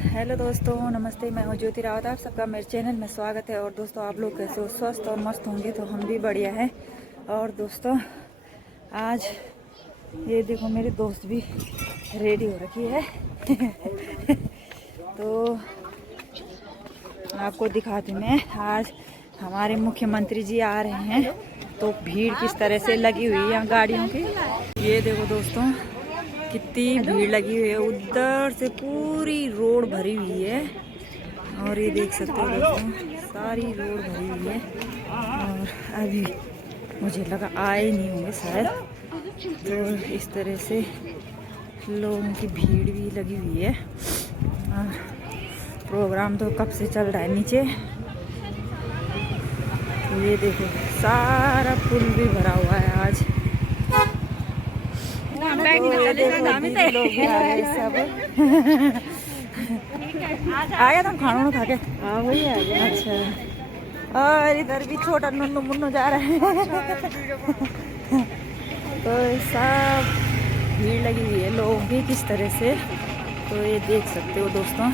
Hello दोस्तों, नमस्ते। मैं हूँ ज्योति रावत। आप सबका मेरे चैनल में स्वागत है। और दोस्तों, आप लोग कैसे हो? स्वस्थ और मस्त होंगे तो हम भी बढ़िया हैं। और दोस्तों, आज ये देखो, मेरी दोस्त भी रेडी हो रखी है तो आपको दिखाती मैं। आज हमारे मुख्यमंत्री जी आ रहे हैं, तो भीड़ किस तरह से लगी हुई है गाड़ियों की। ये देखो दोस्तों, कितनी भीड़ लगी हुई है। उधर से पूरी रोड भरी हुई है। और ये देख सकते हो दोस्तों, सारी रोड भरी हुई है। और अभी मुझे लगा आए नहीं होंगे शायद। तो इस तरह से लोगों की भीड़ भी लगी हुई है। और प्रोग्राम तो कब से चल रहा है नीचे। तो ये देखो, सारा पुल भी भरा हुआ है आज। लोग आ गए सब आ गया। तुम खाना खा के? हाँ, वही आ गया। अच्छा। और इधर भी छोटा नुन्नू मुन्नू जा रहा है तो सब भीड़ लगी हुई है लोगों की किस तरह से। तो ये देख सकते हो दोस्तों।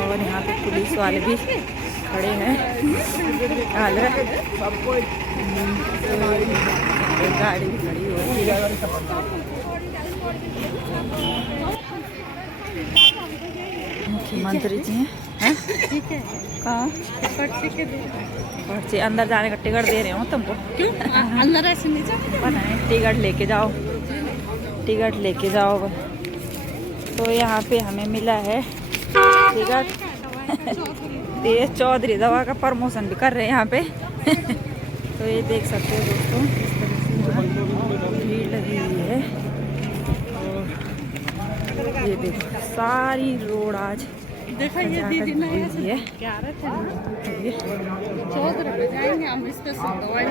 और यहाँ पे पुलिस वाले भी खड़े हैं। एक गाड़ी भी खड़ी होती है। मुख्यमंत्री जी हैं? कहाँ? पर्ची अंदर जाने का टिकट दे रहे हो तुमको? क्यों अंदर ऐसे नहीं जाने? पता नहीं, टिकट लेके जाओ, टिकट लेके जाओ। तो यहाँ पे हमें मिला है टिकट। ये चौधरी दवा का प्रमोशन भी कर रहे हैं यहाँ पे तो ये देख सकते हो दोस्तों, इस तरह से भीड़ लगी हुई है। और ये देखो, सारी रोड आज देखा ये दीदी ने हुई है। क्या रहे थे 14 पे जाएंगे हम स्पेशल दवाई।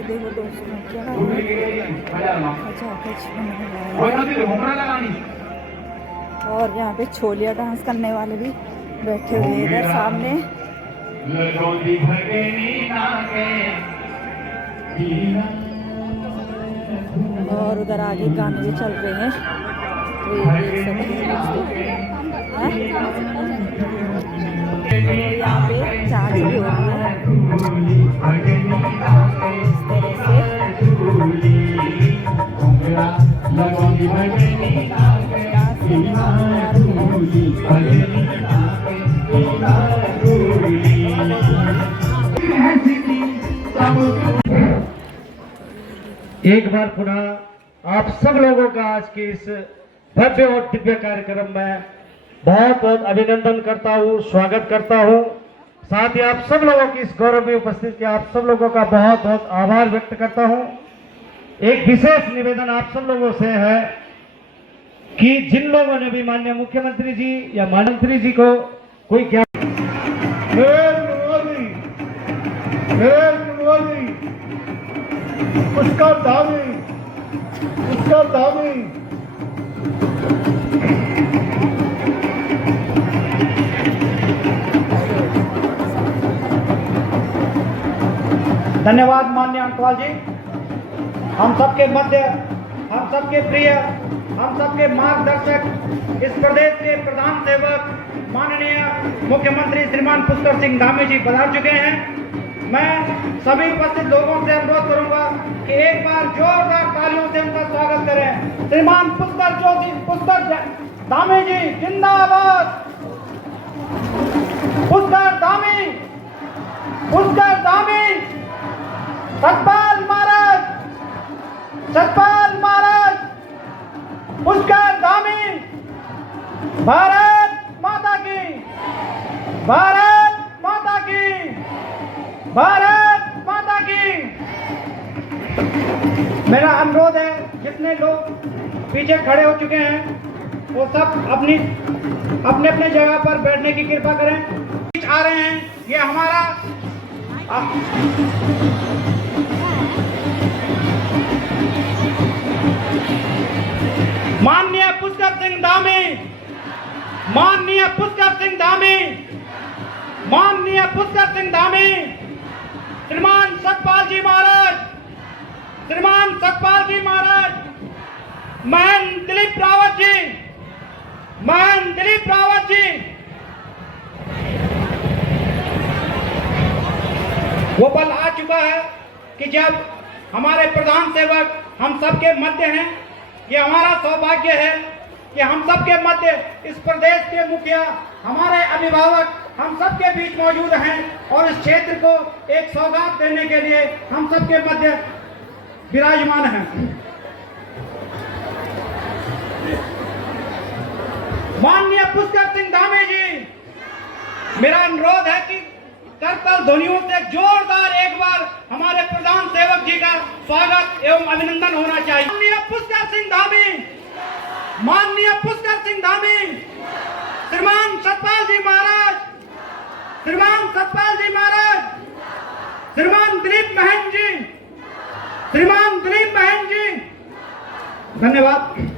देखो दोस्तों, क्या और यहाँ पे छोलिया डांस करने वाले भी बैठे हुए हैं इधर सामने। और उधर आगे गाने भी चल रहे हैं। तो ये देख सकते हैं दोस्तों, यहाँ पे चार्ज भी हो रही है इस तरह से। एक बार पुनः आप सब लोगों का आज के इस भव्य और दिव्य कार्यक्रम में बहुत बहुत अभिनंदन करता हूँ, स्वागत करता हूँ। साथ ही आप सब लोगों की इस गौरव में उपस्थित किया, आप सब लोगों का बहुत बहुत आभार व्यक्त करता हूँ। एक विशेष निवेदन आप सब लोगों से है कि जिन लोगों ने भी माननीय मुख्यमंत्री जी या मंत्री जी को कोई ज्ञान उसका दावी धन्यवाद माननीय अंकवाल जी। हम सबके मध्य, हम सबके प्रिय, हम सबके मार्गदर्शक, इस प्रदेश के प्रधान सेवक माननीय मुख्यमंत्री श्रीमान पुष्कर सिंह धामी जी पधार चुके हैं। मैं सभी उपस्थित लोगों से अनुरोध करूंगा कि एक बार जोरदार तालियों से उनका स्वागत करें। श्रीमान पुष्कर धामी जी जिंदाबाद। पुष्कर धामी, पुष्कर धामी, सतपाल महाराज, सतपाल महाराज, पुष्कर धामी। भारत माता की, भारत माता की, भारत माता की। मेरा अनुरोध है, जितने लोग पीछे खड़े हो चुके हैं वो सब अपनी अपने अपने जगह पर बैठने की कृपा करें। आ रहे हैं, ये हमारा माननीय पुष्कर सिंह धामी, माननीय पुष्कर सिंह धामी, माननीय पुष्कर सिंह धामी, श्रीमान सतपाल जी महाराज, श्रीमान सतपाल जी महाराज, महन दिलीप रावत जी, महन दिलीप रावत जी। वो पल आ चुका है कि जब हमारे प्रधान सेवक हम सबके मध्य हैं। ये हमारा सौभाग्य है कि हम सबके मध्य इस प्रदेश के मुखिया, हमारे अभिभावक हम सबके बीच मौजूद हैं और इस क्षेत्र को एक सौगात देने के लिए हम सबके मध्य विराजमान हैं। माननीय पुष्कर सिंह धामी जी, मेरा अनुरोध है कि करतल ध्वनियों से जोरदार एक बार हमारे प्रधान सेवक जी का स्वागत एवं अभिनंदन होना चाहिए। माननीय पुष्कर सिंह धामी, माननीय पुष्कर सिंह धामी, श्रीमान सतपाल जी महाराज, श्रीमान सतपाल जी महाराज, श्रीमान दिलीप महन जी, श्रीमान दिलीप महन जी, धन्यवाद।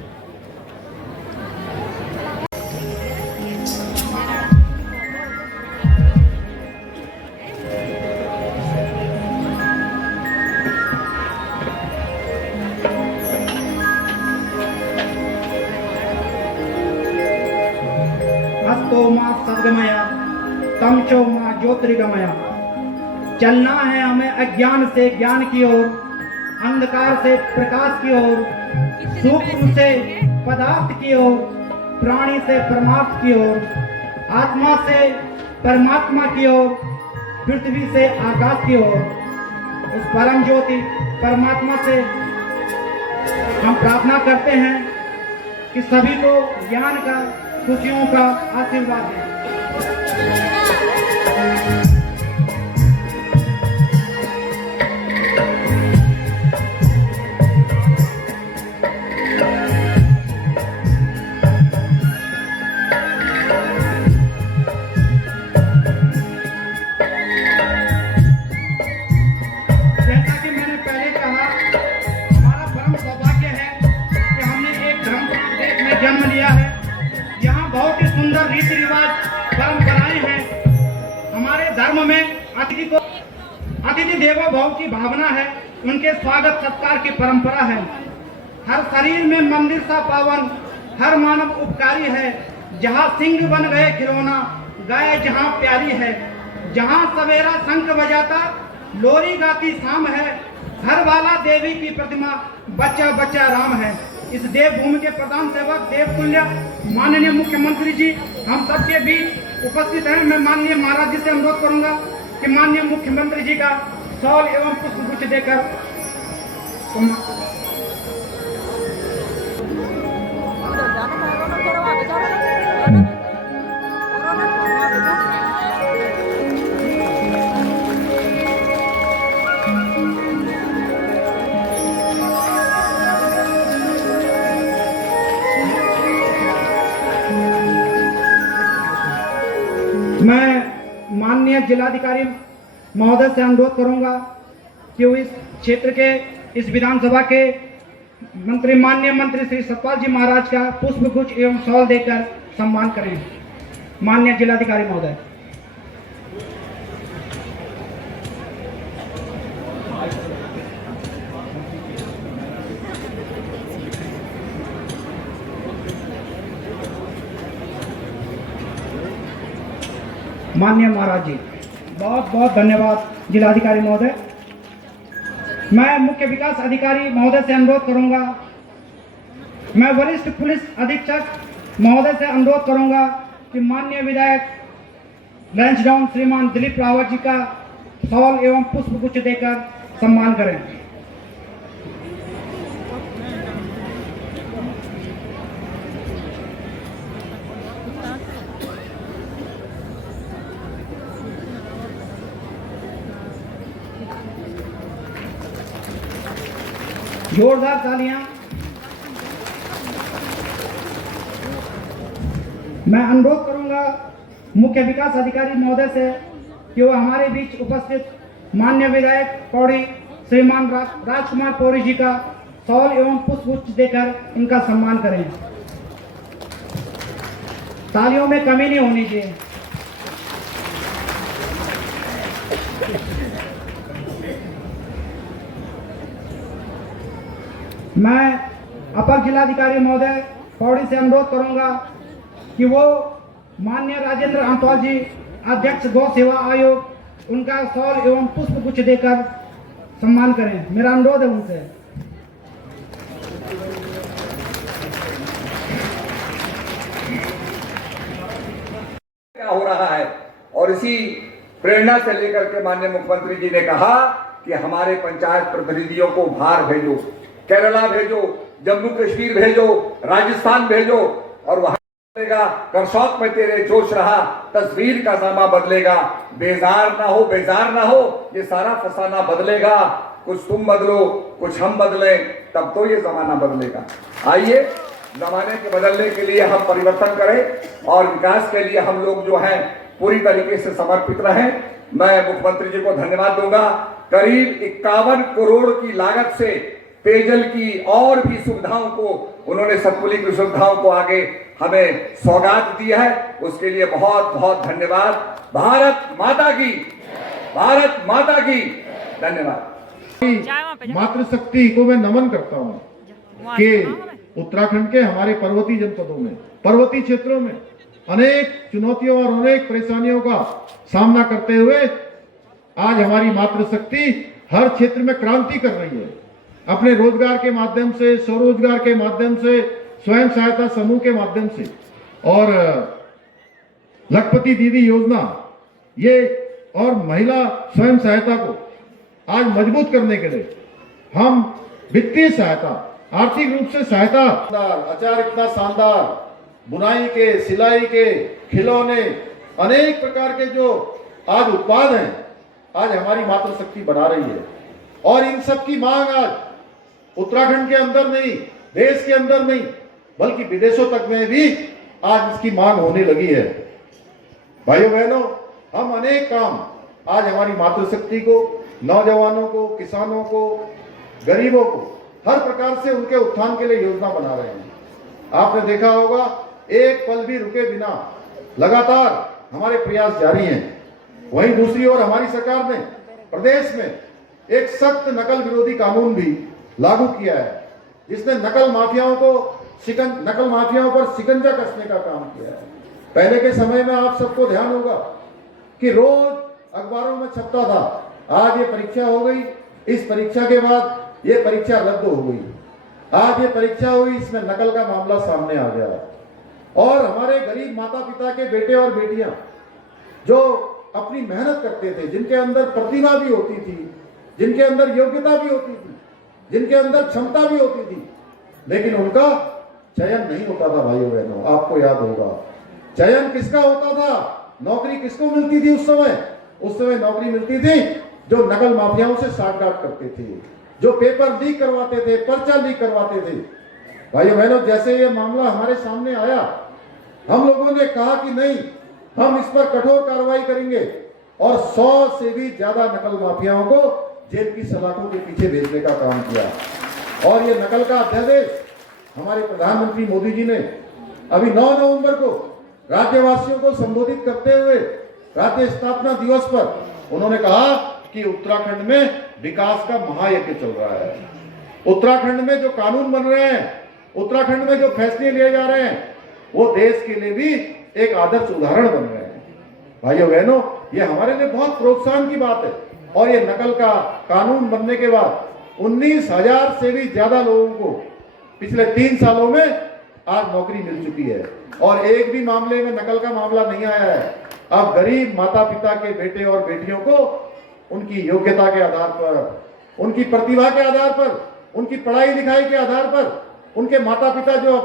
हस्तो मां सद्गमया, तमचो मां ज्योतिर्गमया। चलना है हमें अज्ञान से ज्ञान की ओर, अंधकार से प्रकाश की ओर, सूक्ष्म से पदार्थ की ओर, प्राणी से परमात्मा की ओर, आत्मा से परमात्मा की ओर, पृथ्वी से आकाश की ओर। उस परम ज्योति परमात्मा से हम प्रार्थना करते हैं कि सभी को ज्ञान का, खुशियों का आशीर्वाद दें। जैसा कि मैंने पहले कहा, हमारा परम सौभाग्य है कि हमने एक धर्म देश में जन्म लिया है। यहाँ बहुत ही सुंदर रीति रिवाज, परंपराएं हैं। हमारे धर्म में अतिथि देवो भव की भावना है। उनके स्वागत सत्कार की परंपरा है। हर शरीर में मंदिर सा पावन, हर मानव उपकारी है। जहाँ सिंह बन गए खिलौना, गाय जहाँ प्यारी है। जहाँ सवेरा शंख बजाता, लोरी गाती शाम है। घर वाला देवी की प्रतिमा, बच्चा बच्चा राम है। इस देवभूमि के प्रधान सेवक देवतुल्य माननीय मुख्यमंत्री जी हम सबके बीच उपस्थित हैं। मैं माननीय महाराज जी से अनुरोध करूंगा कि माननीय मुख्यमंत्री जी का शॉल एवं पुष्पगुच्छ देकर मैं माननीय जिलाधिकारी महोदय से अनुरोध करूंगा कि वो इस क्षेत्र के, इस विधानसभा के मंत्री, माननीय मंत्री श्री सतपाल जी महाराज का पुष्पगुच्छ एवं शॉल देकर सम्मान करें। माननीय जिलाधिकारी महोदय। माननीय महाराज जी, बहुत बहुत धन्यवाद जिलाधिकारी महोदय। मैं मुख्य विकास अधिकारी महोदय से अनुरोध करूंगा, मैं वरिष्ठ पुलिस अधीक्षक महोदय से अनुरोध करूंगा कि माननीय विधायक लैंसडाउन श्रीमान दिलीप रावत जी का शॉल एवं पुष्पगुच्छ देकर सम्मान करें। जोरदार तालियां। मैं अनुरोध करूंगा मुख्य विकास अधिकारी महोदय से कि वो हमारे बीच उपस्थित माननीय विधायक पौड़ी श्रीमान राजकुमार पौड़ी जी का शॉल एवं पुष्पगुच्छ देकर इनका सम्मान करें। तालियों में कमी नहीं होनी चाहिए। मैं अपर जिलाधिकारी महोदय पौड़ी से अनुरोध करूंगा कि वो माननीय राजेंद्र अंतवाल जी, अध्यक्ष गौ सेवा आयोग, उनका शॉल एवं पुष्प गुच्छ देकर सम्मान करें। मेरा अनुरोध है उनसे। क्या हो रहा है, और इसी प्रेरणा से लेकर के माननीय मुख्यमंत्री जी ने कहा कि हमारे पंचायत प्रतिनिधियों को बाहर भेजो, केरला भेजो, जम्मू कश्मीर भेजो, राजस्थान भेजो, और वहां बदलेगा। करसौत में तेरे जोश रहा, तस्वीर का नामा बदलेगा। बेजार ना हो, बेजार ना हो, ये सारा फसाना बदलेगा। कुछ तुम बदलो, कुछ हम बदले, तब तो ये जमाना बदलेगा। आइए जमाने के बदलने के लिए हम परिवर्तन करें और विकास के लिए हम लोग जो हैं पूरी तरीके से समर्पित रहें। मैं मुख्यमंत्री जी को धन्यवाद दूंगा। करीब 51 करोड़ की लागत से पेयजल की और भी सुविधाओं को उन्होंने, सतपुली की सुविधाओं को आगे हमें सौगात दी है, उसके लिए बहुत बहुत धन्यवाद। भारत माता की, भारत माता की धन्यवाद। मातृशक्ति को मैं नमन करता हूँ कि उत्तराखंड के हमारे पर्वतीय जनपदों में, पर्वतीय क्षेत्रों में अनेक चुनौतियों और अनेक परेशानियों का सामना करते हुए आज हमारी मातृशक्ति हर क्षेत्र में क्रांति कर रही है। अपने रोजगार के माध्यम से, स्वरोजगार के माध्यम से, स्वयं सहायता समूह के माध्यम से, और लखपति दीदी योजना, ये और महिला स्वयं सहायता को आज मजबूत करने के लिए हम वित्तीय सहायता, आर्थिक रूप से सहायता, अचार इतना शानदार, बुनाई के, सिलाई के, खिलौने, अनेक प्रकार के जो आज उत्पाद हैं, आज हमारी मातृशक्ति बना रही है। और इन सब की मांग आज उत्तराखंड के अंदर नहीं, देश के अंदर नहीं, बल्कि विदेशों तक में भी आज इसकी मांग होने लगी है। भाइयों बहनों, हम अनेक काम आज हमारी मातृशक्ति को, नौजवानों को, किसानों को, गरीबों को हर प्रकार से उनके उत्थान के लिए योजना बना रहे हैं। आपने देखा होगा, एक पल भी रुके बिना लगातार हमारे प्रयास जारी हैं। वहीं दूसरी ओर हमारी सरकार ने प्रदेश में एक सख्त नकल विरोधी कानून भी लागू किया है, जिसने नकल माफियाओं पर शिकंजा कसने का काम किया है। पहले के समय में आप सबको ध्यान होगा कि रोज अखबारों में छपता था, आज ये परीक्षा हो गई, इस परीक्षा के बाद ये परीक्षा रद्द हो गई, आज ये परीक्षा हुई, इसमें नकल का मामला सामने आ गया। और हमारे गरीब माता पिता के बेटे और बेटियां जो अपनी मेहनत करते थे, जिनके अंदर प्रतिभा भी होती थी, जिनके अंदर योग्यता भी होती थी, जिनके अंदर क्षमता भी होती थी, लेकिन उनका चयन नहीं होता था। भाइयों बहनों, आपको याद होगा चयन किसका होता था, नौकरी किसको मिलती थी उस समय नौकरी मिलती थी जो नकल माफियाओं से साठगांठ करते थे, जो पेपर लीक करवाते थे, पर्चा लीक करवाते थे। भाइयों बहनों, जैसे ये मामला हमारे सामने आया, हम लोगों ने कहा कि नहीं, हम इस पर कठोर कार्रवाई करेंगे और 100 से भी ज्यादा नकल माफियाओं को जेल की सलाखों के पीछे भेजने का काम किया। और ये नकल का अध्यादेश हमारे प्रधानमंत्री मोदी जी ने अभी 9 नवंबर को राज्यवासियों को संबोधित करते हुए राज्य स्थापना दिवस पर उन्होंने कहा कि उत्तराखंड में विकास का महायज्ञ चल रहा है। उत्तराखंड में जो कानून बन रहे हैं, उत्तराखंड में जो फैसले लिए जा रहे हैं, वो देश के लिए भी एक आदर्श उदाहरण बन रहे हैं। भाइयों बहनों, ये हमारे लिए बहुत प्रोत्साहन की बात है। और ये नकल का कानून बनने के बाद 19,000 से भी ज्यादा लोगों को पिछले 3 सालों में आज नौकरी मिल चुकी है। और एक भी मामले में नकल का मामला नहीं आया है। अब गरीब माता पिता के बेटे और बेटियों को उनकी योग्यता के आधार पर, उनकी प्रतिभा के आधार पर, उनकी पढ़ाई लिखाई के आधार पर, उनके माता पिता जो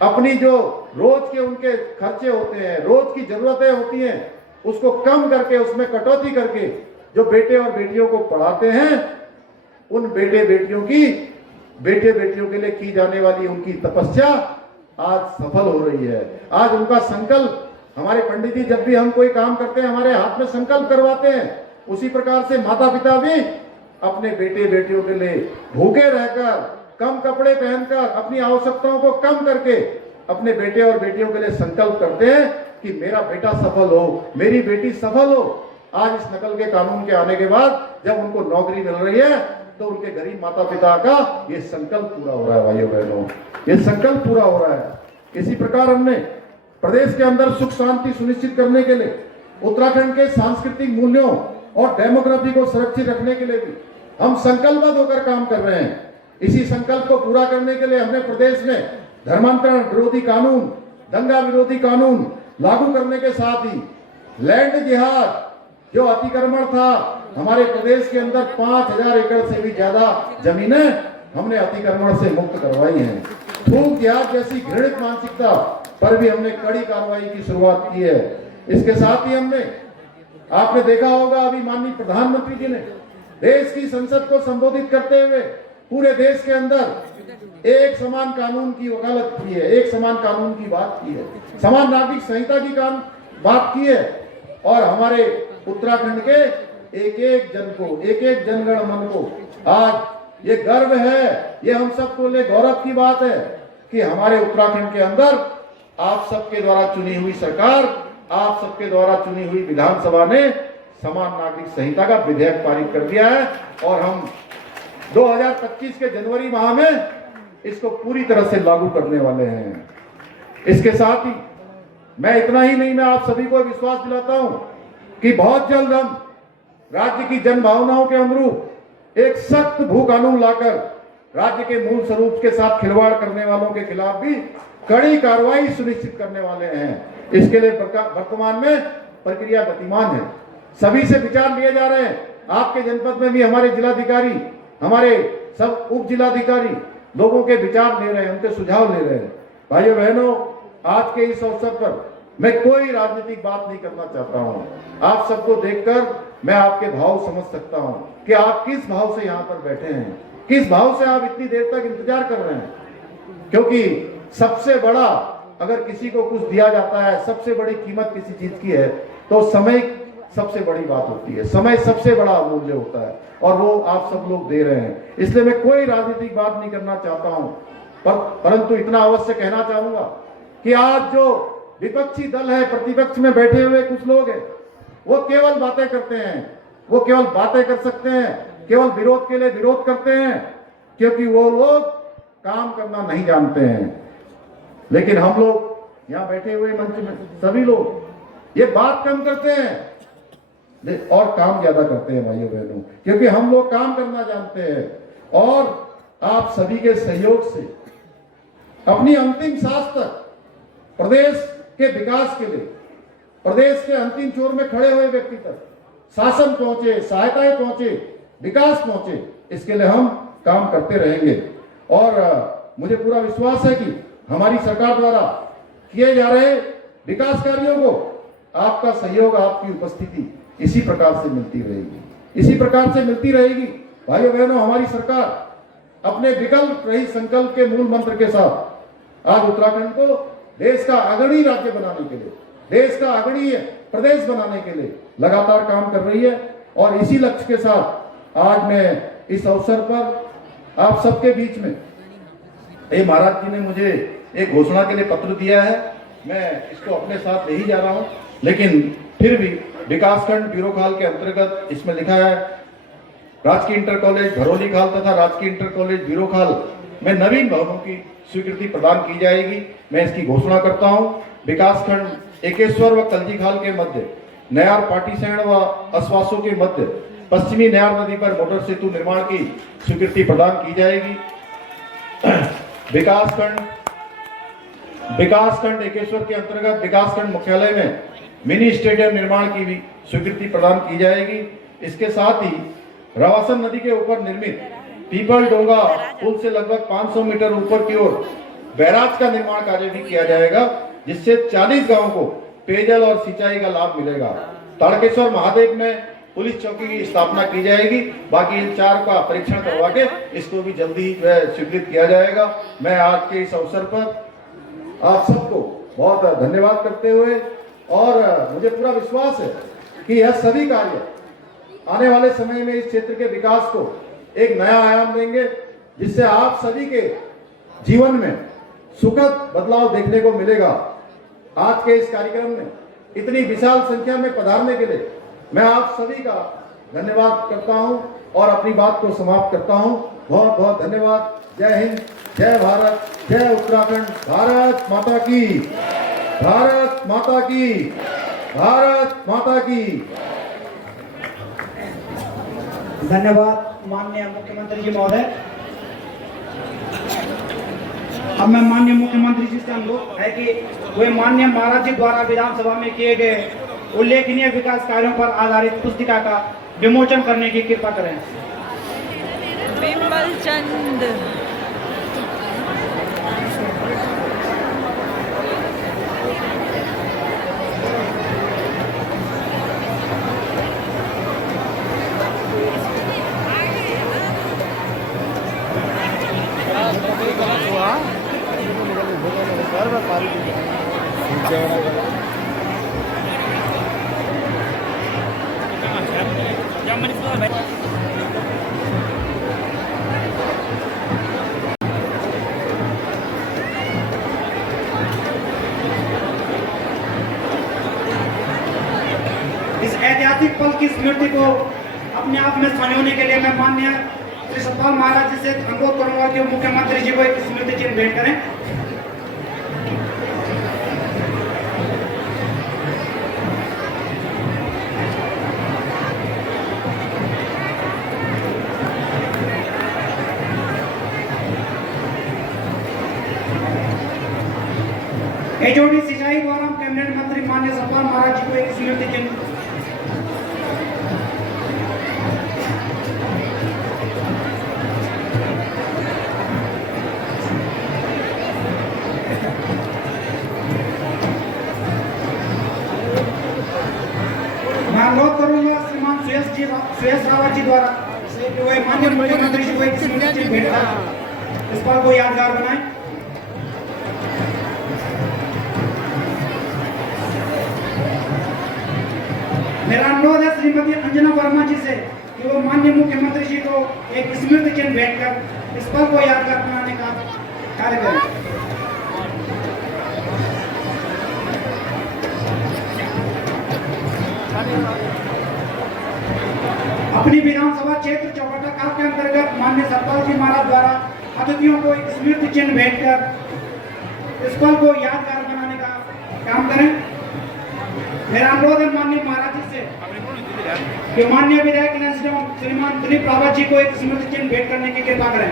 अपनी जो रोज के उनके खर्चे होते हैं, रोज की जरूरतें होती हैं, उसको कम करके, उसमें कटौती करके जो बेटे और बेटियों को पढ़ाते हैं, उन बेटे बेटियों के लिए की जाने वाली उनकी तपस्या आज सफल हो रही है। आज उनका संकल्प, हमारे पंडित जी जब भी हम कोई काम करते हैं हमारे हाथ में संकल्प करवाते हैं, उसी प्रकार से माता पिता भी अपने बेटे बेटियों के लिए भूखे रहकर, कम कपड़े पहनकर, अपनी आवश्यकताओं को कम करके अपने बेटे और बेटियों के लिए संकल्प करते हैं कि मेरा बेटा सफल हो, मेरी बेटी सफल हो। आज इस नकल के कानून के आने के बाद जब उनको नौकरी मिल रही है तो उनके गरीब माता पिता का ये संकल्प पूरा हो रहा है। भाइयों बहनों, ये संकल्प पूरा हो रहा है। इसी प्रकार हमने प्रदेश के अंदर सुख शांति सुनिश्चित करने के लिए उत्तराखंड के सांस्कृतिक मूल्यों और डेमोग्राफी को सुरक्षित रखने के लिए भी हम संकल्पबद्ध होकर काम कर रहे हैं। इसी संकल्प को पूरा करने के लिए हमने प्रदेश में धर्मांतरण विरोधी कानून, दंगा विरोधी कानून लागू करने के साथ ही लैंड जिहाद जो अतिक्रमण था, हमारे प्रदेश के अंदर 5000 एकड़ से भी ज्यादा जमीनें हमने अतिक्रमण से मुक्त करवाई हैं। थूक जिहाद जैसी घृणित मानसिकता पर भी हमने कड़ी कार्रवाई की शुरुआत की है। इसके साथ ही हमने, आपने देखा होगा अभी माननीय प्रधानमंत्री जी ने देश की संसद को संबोधित करते हुए पूरे देश के अंदर एक समान कानून की वकालत की है, एक समान कानून की बात की है, समान नागरिक संहिता की बात की है। और हमारे उत्तराखंड के एक एक जन को, एक एक जनगण मन को आज ये गर्व है, ये हम सबको लिए गौरव की बात है कि हमारे उत्तराखंड के अंदर आप सबके द्वारा चुनी हुई सरकार, आप सबके द्वारा चुनी हुई विधानसभा ने समान नागरिक संहिता का विधेयक पारित कर दिया है और हम 2025 के जनवरी माह में इसको पूरी तरह से लागू करने वाले हैं। इसके साथ ही मैं इतना ही नहीं, मैं आप सभी को विश्वास दिलाता हूं कि बहुत जल्द हम राज्य की जन भावनाओं के अनुरूप एक सख्त भू कानून लाकर राज्य के मूल स्वरूप के साथ खिलवाड़ करने वालों के खिलाफ भी कड़ी कार्रवाई सुनिश्चित करने वाले हैं। इसके लिए वर्तमान में प्रक्रिया गतिमान है, सभी से विचार लिए जा रहे हैं। आपके जनपद में भी हमारे जिलाधिकारी, हमारे सब उप जिलाधिकारी लोगों के विचार ले रहे हैं, उनके सुझाव ले रहे हैं। भाइयों बहनों, आज के इस अवसर पर मैं कोई राजनीतिक बात नहीं करना चाहता हूं। आप सबको देखकर मैं आपके भाव समझ सकता हूं कि आप किस भाव से यहाँ पर बैठे हैं, किस भाव से आप इतनी देर तक इंतजार कर रहे हैं। क्योंकि सबसे बड़ा, अगर किसी को कुछ दिया जाता है, सबसे बड़ी कीमत किसी चीज की है तो समय सबसे बड़ी बात होती है, समय सबसे बड़ा अमूल्य होता है और वो आप सब लोग दे रहे हैं। इसलिए मैं कोई राजनीतिक बात नहीं करना चाहता हूं, परंतु इतना अवश्य कहना चाहूंगा कि आज जो विपक्षी दल है, प्रतिपक्ष में बैठे हुए कुछ लोग हैं, वो केवल बातें करते हैं, वो केवल बातें कर सकते हैं, केवल विरोध के लिए विरोध करते हैं, क्योंकि वो लोग काम करना नहीं जानते हैं। लेकिन हम लोग यहाँ बैठे हुए मंच में सभी लोग ये बात कम करते हैं और काम ज्यादा करते हैं भाइयों बहनों, क्योंकि हम लोग काम करना जानते हैं। और आप सभी के सहयोग से अपनी अंतिम सांस तक प्रदेश के विकास के लिए, प्रदेश के अंतिम छोर में खड़े हुए व्यक्ति तक शासन पहुंचे, सहायताएं पहुंचे, विकास पहुंचे, इसके लिए हम काम करते रहेंगे। और मुझे पूरा विश्वास है कि हमारी सरकार द्वारा किए जा रहे विकास कार्यों को आपका सहयोग, आपकी उपस्थिति इसी प्रकार से मिलती रहेगी, इसी प्रकार से मिलती रहेगी। भाइयों बहनों, हमारी सरकार अपने विकल्प रहित संकल्प के मूल मंत्र के साथ आज उत्तराखंड को देश का अग्रणी राज्य बनाने के लिए, देश का अग्रणी प्रदेश बनाने के लिए लगातार काम कर रही है। और इसी लक्ष्य के साथ आज मैं इस अवसर पर आप सबके बीच में, महाराज जी ने मुझे एक घोषणा के लिए पत्र दिया है, मैं इसको अपने साथ ले ही जा रहा हूं, लेकिन फिर भी विकासखंड ब्यूरो खाल के अंतर्गत इसमें लिखा है राजकीय इंटर कॉलेज भरोली खाल तथा राजकीय इंटर कॉलेज ब्यूरो खाल में नवीन भवनों की स्वीकृति प्रदान की जाएगी। मैं इसकी घोषणा करता हूं। विकासखंड एकेश्वर व कलजी खाल के मध्य नयार पाटीसैण व असवासों के मध्य पश्चिमी नयार नदी पर मोटर सेतु निर्माण की स्वीकृति प्रदान की जाएगी। विकासखंड एकेश्वर के अंतर्गत विकासखंड मुख्यालय में मिनी स्टेडियम निर्माण की भी स्वीकृति प्रदान की जाएगी। इसके साथ ही रवासन नदी के ऊपर निर्मित पीपल डोंगा पुल से लगभग 500 मीटर ऊपर की ओर बैराज का निर्माण कार्य भी किया जाएगा, जिससे 40 गांवों को पेयजल और सिंचाई का लाभ मिलेगा। तारकेश्वर महादेव में पुलिस चौकी की स्थापना की जाएगी। बाकी इन 4 का परीक्षण करवा के इसको भी जल्दी स्वीकृत किया जाएगा। मैं आज के इस अवसर पर आप सबको बहुत धन्यवाद करते हुए, और मुझे पूरा विश्वास है कि यह सभी कार्य आने वाले समय में इस क्षेत्र के विकास को एक नया आयाम देंगे, जिससे आप सभी के जीवन में सुखद बदलाव देखने को मिलेगा। आज के इस कार्यक्रम में इतनी विशाल संख्या में पधारने के लिए मैं आप सभी का धन्यवाद करता हूं और अपनी बात को समाप्त करता हूं। बहुत बहुत धन्यवाद। जय हिंद, जय भारत, जय उत्तराखंड। भारत माता की, भारत माता की, भारत माता की। धन्यवाद माननीय मुख्यमंत्री जी महोदय। अब मैं माननीय मुख्यमंत्री जी से अनुरोध है कि वे माननीय महाराज जी द्वारा विधानसभा में किए गए उल्लेखनीय विकास कार्यों पर आधारित पुस्तिका का विमोचन करने की कृपा करें। बिमल चंद। इस ऐतिहासिक पल की स्मृति को अपने आप में संजोने के लिए मैं माननीय श्री सतपाल महाराज जी से अनुरोध करूंगा कि मुख्यमंत्री जी को एक स्मृति चिन्ह भेंट करें। एजोडी सिंचाई द्वारा कैबिनेट मंत्री माननीय सतपाल महाराज जी को एक स्मृति चिन्ह। मैं अनुरोध करूंगा श्रीमान सुयश रावत जी द्वारा वे माननीय मुख्यमंत्री जी को एक स्मृति चिन्ह भेंट कर इस पल को यादगार बनाएं। मेरा अनुरोध है श्रीमती अंजना वर्मा जी से कि वो माननीय मुख्यमंत्री जी को एक स्मृति चिन्ह भेंट कर इस पल को यादगार बनाने का कार्य करें। अपनी विधानसभा क्षेत्र चौबटा काल के अंतर्गत माननीय सतपाल जी महाराज द्वारा अतिथियों को एक स्मृति चिन्ह भेंट कर इस पल को यादगार बनाने का काम करें। मेरा अनुरोध है माननीय महाराज जी से कि माननीय विधायक श्रीमान दिलीप रावत जी को एक स्मृति चिन्ह भेंट करने की कृपा करें।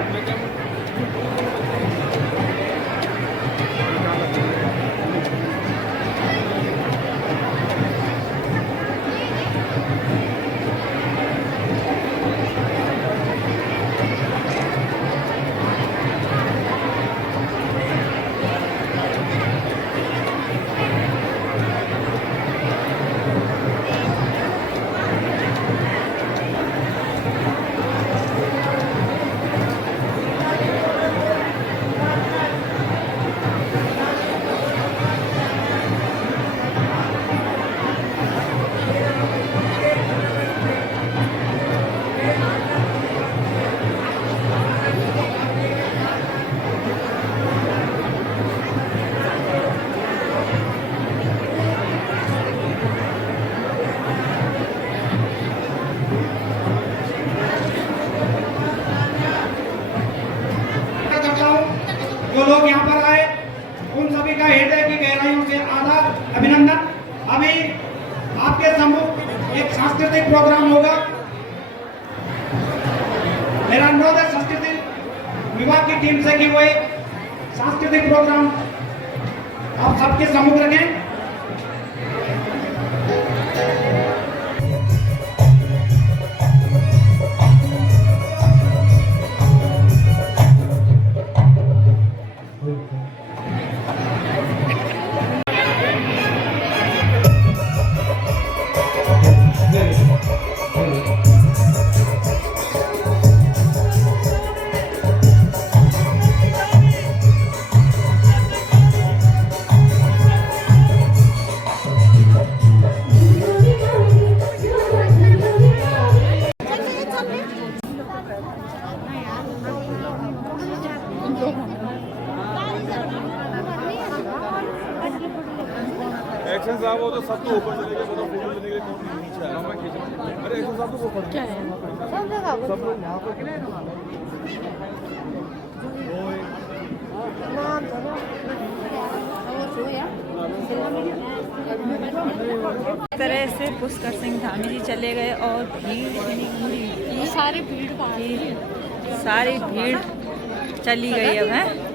जो लोग यहाँ पर आए उन सभी का हृदय की गहराइयों से आदर अभिनंदन। अभी आपके सम्मुख एक सांस्कृतिक प्रोग्राम होगा। मेरा अनुरोध है सांस्कृतिक विभाग की टीम से कि वो एक सांस्कृतिक प्रोग्राम आप सबके सम्मुख रखें। साहब वो तो सब तो ऊपर चले गए, वो तो फोटो लेने के लिए कौन नीचे आया। अरे एक्शन साहब तो वो पड़ क्या है सब लोग यहाँ पर इस तरह से पुष्कर सिंह धामी जी चले गए और भीड़ इतनी पूरी सारी भीड़ बाहर सारी भीड़ चली गई अब है।